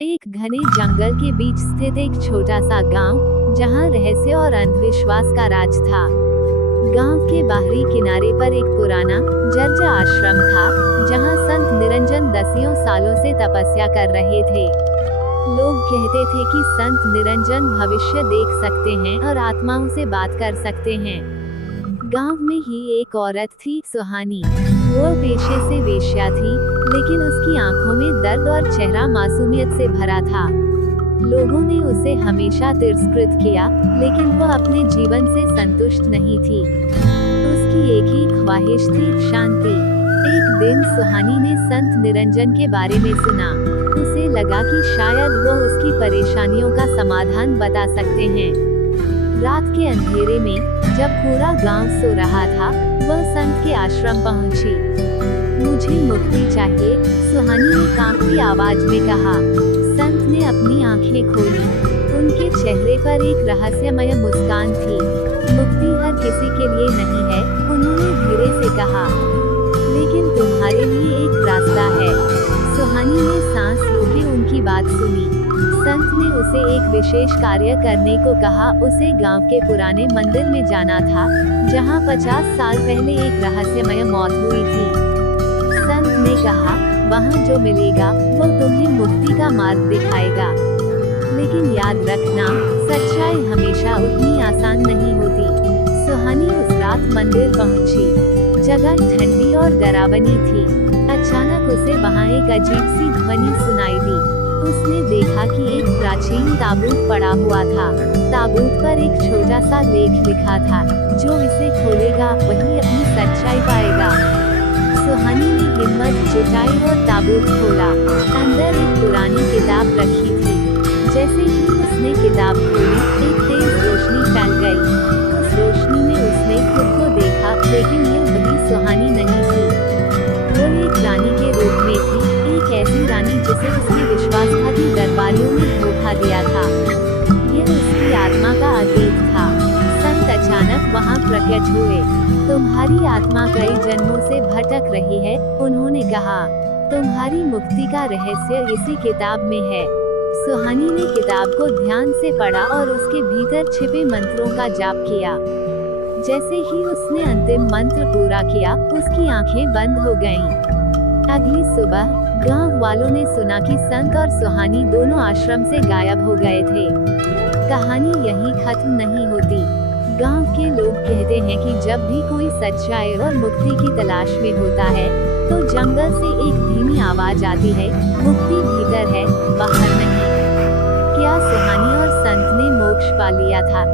एक घने जंगल के बीच स्थित एक छोटा सा गांव, जहां रहस्य और अंधविश्वास का राज था। गांव के बाहरी किनारे पर एक पुराना जर्जर आश्रम था, जहां संत निरंजन दसियों सालों से तपस्या कर रहे थे। लोग कहते थे कि संत निरंजन भविष्य देख सकते हैं और आत्माओं से बात कर सकते हैं। गांव में ही एक औरत थी, सुहानी। वो पेशे से वेश्या थी, लेकिन उसकी आंखों में दर्द और चेहरा मासूमियत से भरा था। लोगों ने उसे हमेशा तिरस्कृत किया, लेकिन वो अपने जीवन से संतुष्ट नहीं थी। उसकी एक ही ख्वाहिश थी, शांति। एक दिन सुहानी ने संत निरंजन के बारे में सुना। उसे लगा कि शायद वो उसकी परेशानियों का समाधान बता सकते हैं। रात के अंधेरे में, जब पूरा गांव सो रहा था, वह संत के आश्रम पहुंची। मुझे मुक्ति चाहिए, सुहानी ने कांपती आवाज में कहा। संत ने अपनी आंखें खोली। उनके चेहरे पर एक रहस्यमय मुस्कान थी। मुक्ति हर किसी के लिए नहीं है, उन्होंने धीरे से कहा, लेकिन तुम्हारे लिए एक रास्ता है। सुहानी ने सांस रोके उनकी बात सुनी। संत ने उसे एक विशेष कार्य करने को कहा। उसे गांव के पुराने मंदिर में जाना था, जहां 50 साल पहले एक रहस्यमय मौत हुई थी। संत ने कहा, वहां जो मिलेगा वो तुम्हें मुक्ति का मार्ग दिखाएगा। लेकिन याद रखना, सच्चाई हमेशा उतनी आसान नहीं होती। सुहानी उस रात मंदिर पहुंची। जगह ठंडी और डरावनी थी। अचानक उसे वहां एक अजीब सी ध्वनि सुनाई दी। उसने देखा कि एक प्राचीन ताबूत पड़ा हुआ था। ताबूत पर एक छोटा सा लेख लिखा था, जो इसे खोलेगा वही अपनी सच्चाई पाएगा। सुहानी ने हिम्मत जुटाई और ताबूत खोला। अंदर एक पुरानी किताब रखी थी। जैसे ही उसने किताब खोली, एक तेज रोशनी फैल गई। उस रोशनी में उसने खुद को देखा, लेकिन ये वही सुहानी नहीं थी। वो एक रानी के रूप में थी, एक ऐसी रानी जिसे उसने विश्वासघाती दरबारियों ने धोखा दिया था। यह उसकी आत्मा का अतीत था। संत अचानक वहां प्रकट हुए। तुम्हारी आत्मा कई जन्मों से भटक रही है, उन्होंने कहा। तुम्हारी मुक्ति का रहस्य इसी किताब में है। सुहानी ने किताब को ध्यान से पढ़ा और उसके भीतर छिपे मंत्रों का जाप किया। जैसे ही उसने अंतिम मंत्र पूरा किया, उसकी आंखें बंद हो गईं। अगली सुबह गांव वालों ने सुना कि संत और सुहानी दोनों आश्रम से गायब हो गए थे। कहानी यहीं खत्म नहीं होती। गांव के लोग कहते हैं कि जब भी कोई सच्चाई और मुक्ति की तलाश में होता है, तो जंगल से एक धीमी आवाज आती है, मुक्ति भीतर है, बाहर नहीं। क्या सुहानी और संत ने मोक्ष पा लिया था?